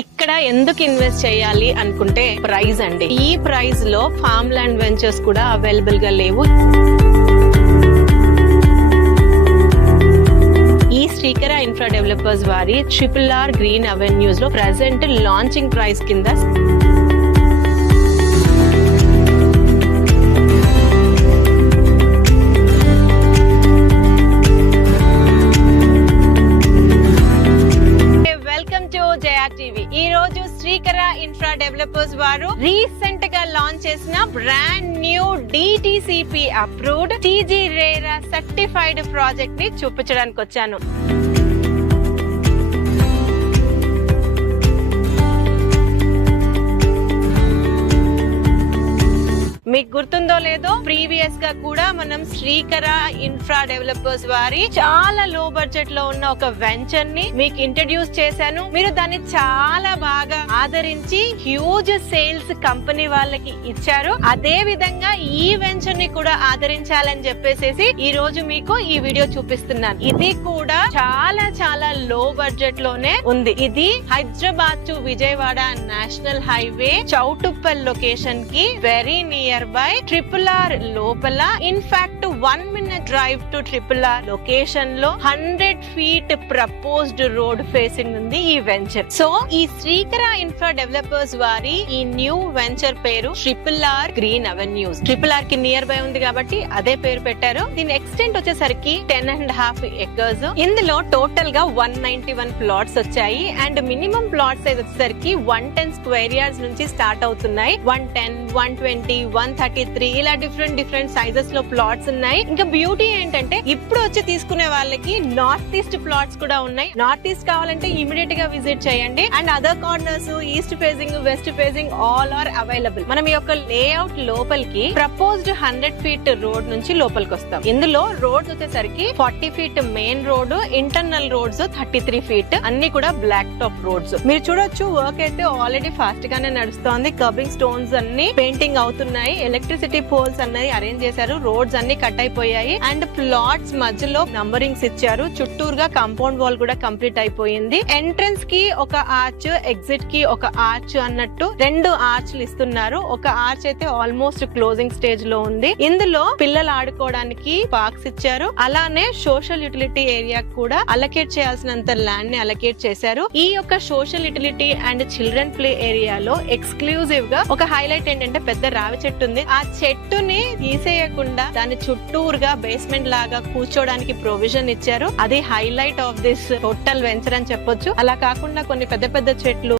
ఇక్కడ ఎందుకు ఇన్వెస్ట్ చేయాలి అనుకుంటే ప్రైస్ అండి. ఈ ప్రైస్ లో ఫార్మ్ ల్యాండ్ వెంచర్స్ కూడా అవైలబుల్ గా లేవు. ఈ శ్రీకర ఇన్ఫ్రా డెవలపర్స్ వారి RRR గ్రీన్ అవెన్యూస్ లో ప్రెసెంట్ లాంచింగ్ ప్రైస్ కింద ఈ రోజు శ్రీకర ఇన్ఫ్రా డెవలపర్స్ వారు రీసెంట్ గా లాంచ్ చేసిన brand new DTCP approved TG RERA certified project ని చూపించడానికి వచ్చాను. మీకు గుర్తుందో లేదో, ప్రీవియస్ గా కూడా మనం శ్రీకర ఇన్ఫ్రా డెవలపర్స్ వారి చాలా లో బడ్జెట్ లో ఉన్న ఒక వెంచర్ ని మీకు ఇంట్రడ్యూస్ చేశాను. మీరు దాన్ని చాలా బాగా ఆదరించి హ్యూజ్ సేల్స్ కంపెనీ వాళ్ళకి ఇచ్చారు. అదే విధంగా ఈ వెంచర్ ని కూడా ఆదరించాలని చెప్పేసి ఈ రోజు మీకు ఈ వీడియో చూపిస్తున్నాను. ఇది కూడా చాలా చాలా లో బడ్జెట్ లోనే ఉంది. ఇది Hyderabad to Vijayawada national highway Choutuppal location కి వెరీ నియర్ బై RRR లోపల. In fact 1 minute drive to RRR location లో 100 feet ప్రపోజ్డ్ రోడ్ ఫేసింగ్ ఉంది ఈ వెంచర్. సో ఈ శ్రీకర ఇన్ఫ్రా డెవలపర్స్ వారి ఈ న్యూ వెంచర్ పేరు RRR గ్రీన్ అవెన్యూస్. RRR కి నియర్ బై ఉంది కాబట్టి అదే పేరు పెట్టారు. దీని ఎక్స్టెంట్ వచ్చేసరికి 10.5 acres. ఇందులో టోటల్ గా 191 ప్లాట్స్ వచ్చాయి. అండ్ మినిమం ప్లాట్ సైజ్ వచ్చేసరికి 110 square yards నుంచి స్టార్ట్ అవుతున్నాయి. 110, 120, 133 ఇలా డిఫరెంట్ సైజెస్ లో ప్లాట్స్ ఉన్నాయి. ఇంకా బ్యూటీ ఏంటంటే ఇప్పుడు వచ్చి తీసుకునే వాళ్ళకి నార్త్ ఈస్ట్ ప్లాట్స్ కూడా ఉన్నాయి. నార్త్ ఈస్ట్ కావాలంటే ఇమిడియట్ గా విజిట్ చేయండి. And other corners, east facing, west facing all are available. మనం ఈ యొక్క లేఅవుట్ లోపలికి ప్రపోజ్డ్ 100 feet రోడ్ నుంచి లోపలికి వస్తాం. ఇందులో రోడ్స్ వచ్చేసరికి 40 feet main road, internal roads 33 feet, అన్ని కూడా బ్లాక్ టాప్ రోడ్స్. మీరు చూడొచ్చు, వర్క్ అయితే ఆల్రెడీ ఫాస్ట్ గానే నడుస్తోంది. కర్బింగ్ స్టోన్స్ అన్ని పెయింటింగ్ అవుతున్నాయి. ఎలక్ట్రిసిటీ పోల్స్ అన్నది అరేంజ్ చేశారు. రోడ్స్ అన్ని కట్ అయిపోయాయి. అండ్ ప్లాట్స్ మధ్యలో నంబరింగ్స్ ఇచ్చారు. చుట్టూరుగా కాంపౌండ్ వాల్ కూడా కంప్లీట్ అయిపోయింది. ఎంట్రన్స్ కి ఒక ఆర్చ్, ఎగ్జిట్ కి ఒక ఆర్చ్ అన్నట్టు 2 ఆర్చ్లు ఇస్తున్నారు. ఒక ఆర్చ్ అయితే ఆల్మోస్ట్ క్లోజింగ్ స్టేజ్ లో ఉంది. ఇందులో పిల్లలు ఆడుకోవడానికి పార్క్స్ ఇచ్చారు. అలానే సోషల్ యూటిలిటీ ఏరియా కూడా అలకేట్ చేయాల్సినంత ల్యాండ్ ని అలకేట్ చేశారు. ఈ యొక్క social utility and children play ఏరియాలో ఎక్స్క్లూజివ్ గా ఒక హైలైట్ ఏంటంటే పెద్ద రావి చెట్టు ఉంది. ఆ చెట్టుని తీసేయకుండా దాని చుట్టూరుగా బేస్మెంట్ లాగా కూర్చోడానికి ప్రొవిజన్ ఇచ్చారు. అది highlight of this total venture అని చెప్పొచ్చు. అలా కాకుండా కొన్ని పెద్ద చెట్లు